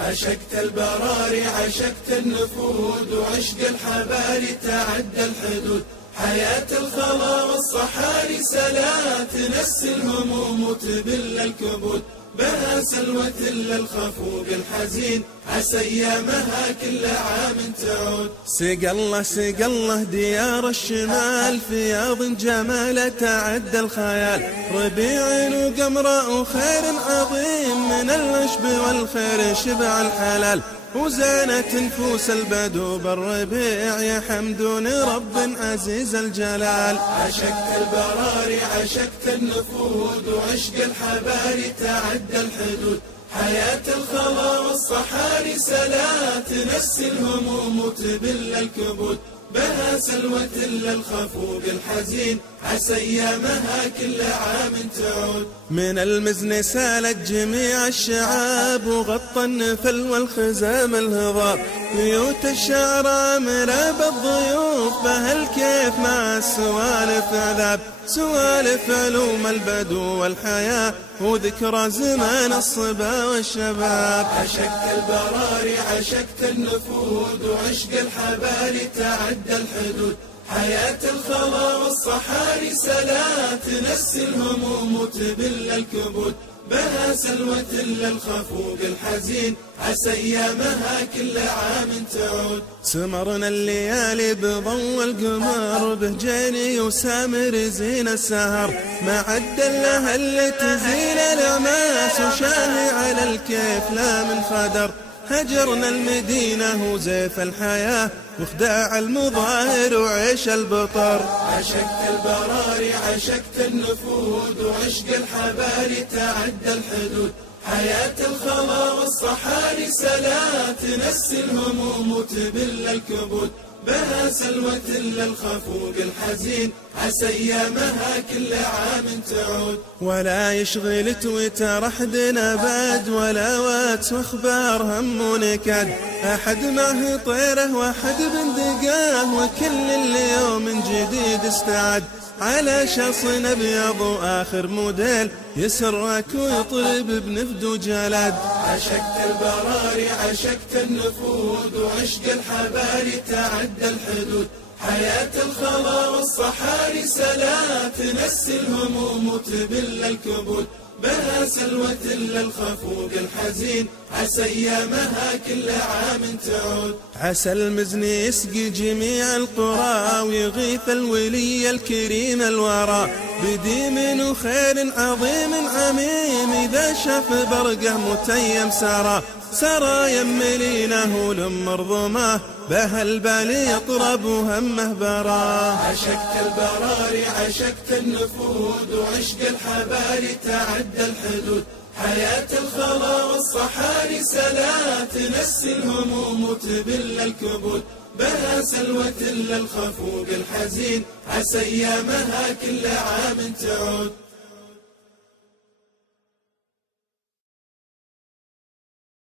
عشقت البراري عشقت النفود، وعشق الحباري تعدى الحدود. حياة الخلا والصحاري سلا تنسي الهموم وتبل الكبود. بها سلوة الخفوق الحزين عسى ايامها كل عام تعود. سق الله ديار الشمال فياض جمال تعدى الخيال. ربيع وقمر وخير عظيم من العشب والخير شبع الحلال. وزانت نفوس البدو بالربيع يحمدون رب عزيز الجلال. عشقت البراري عشقت النفود، وعشق الحباري تعدى الحدود. حياة الخلا والصحاري سلا تنسي الهموم وتبل الكبود. بها سلوة الخفوق الحزين عسى ايامها كل عام تعود. من المزن سالت جميع الشعاب وغطى النفل والخزام الهضاب. بيوت الشعر عامرة بالضيوف بها الكيف مع السوالف عذاب. سوالف علوم البدو والحياة وذكرى زمان الصبا والشباب. عشقت البراري عشقت النفود، وعشق الحباري تعدى الحدود. حياة الخلا والصحاري سلا تنسي الهموم وتبل الكبود. بها سلوة الخفوق الحزين عسى ايامها كل عام تعود. سمرنا الليالي بضوء القمر بهجاني وسامر زين السهر. ما عد لها اللي تزين الأعماس وشاهي على الكيف لا من خدر. هجرنا المدينة وزيف الحياة وخداع المظاهر وعيش البطر. عشقت البراري عشقت النفود، وعشق الحباري تعدى الحدود. حياة الخلا والصحاري سلا تنسي الهموم وتبل الكبود. بها سلوة الخفوق الحزين عسى ايامها كل عام تعود. ولا يشغل تويتر احد نباد ولا واتس واخبار هم ونكد. احد معه طيره واحد بندقاه وكل اليوم من جديد استعد. على شخص ابيض واخر موديل يسرك ويطلب بنفد وجلد. عشقت البراري عشقت النفود، وعشق الحباري تعدى الحدود. حياة الخلا والصحاري سلا تنسي الهموم وتبل الكبود. بها سلوة الخفوق الحزين عسى ايامها كل عام تعود. عسى المزن يسقي جميع القرى ويغيث الولي الكريم الورى. بديم وخير عظيم عميم إذا شاف برقه متيم سرى يملينه لم مرضمه. بها البال يطرب وهمه براه. عشقت البراري عشقت النفود، وعشق الحباري تعدى الحدود. حياة الخلا والصحاري سلا تنسي الهموم وتبل الكبود. بها سلوة الخفوق الحزين عسى ايامها كل عام تعود.